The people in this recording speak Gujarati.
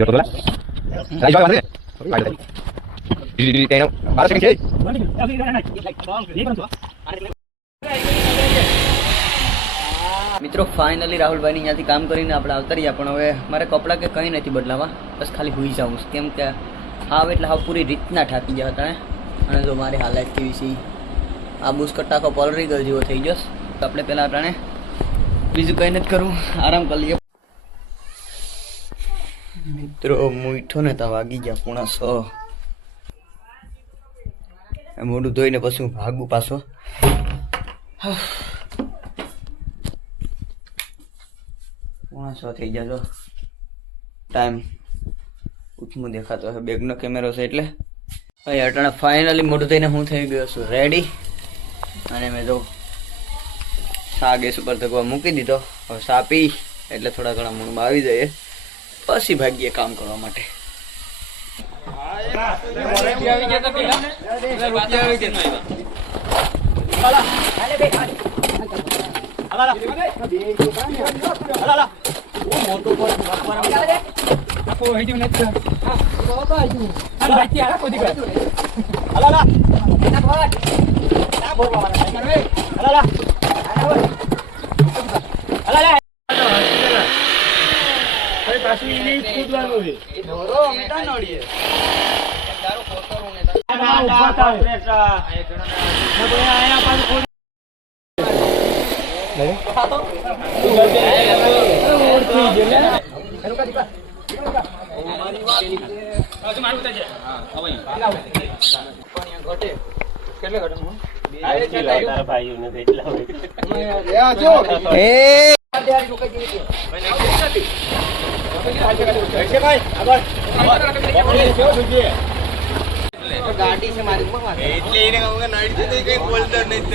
મિત્રો ફાઇનલી રાહુલભાઈની ત્યાંથી કામ કરીને આપણે આવતા રહ્યા, પણ હવે મારે કપડાં કે કંઈ નથી બદલાવા, બસ ખાલી હોઈ જાઉં કેમ કે હાવ એટલે હાવ પૂરી રીતના થાકી ગયા હતા. અને જો મારી હાલત કેવી છે, આ બુસ્કટ આખો પલરી ગયો જેવો થઈ જશે. તો આપણે પહેલાં અટાણે બીજું કંઈ નથી કરવું, આરામ કરી લઈએ. મિત્રો મીઠો ને તો વાગી ગયા 6:30. મોઢું ધોઈને પછી હું ભાગું પાછો. સો થઈ જજો ટાઈમ ઉઠમું દેખાતો હશે, બેગનો કેમેરો છે એટલે. અહીં અટાણે ફાઇનલી મોટું થઈને હું થઈ ગયો છું રેડી. અને મેં જો શા ગેસ ઉપર તકવા મૂકી દીધો. હવે શા પી એટલે થોડા ઘણા મૂળમાં આવી જાય, પછી ભાગીએ કામ કરવા માટે. ગાડી છે મારી એટલે એને કઈ બોલતો નહીં.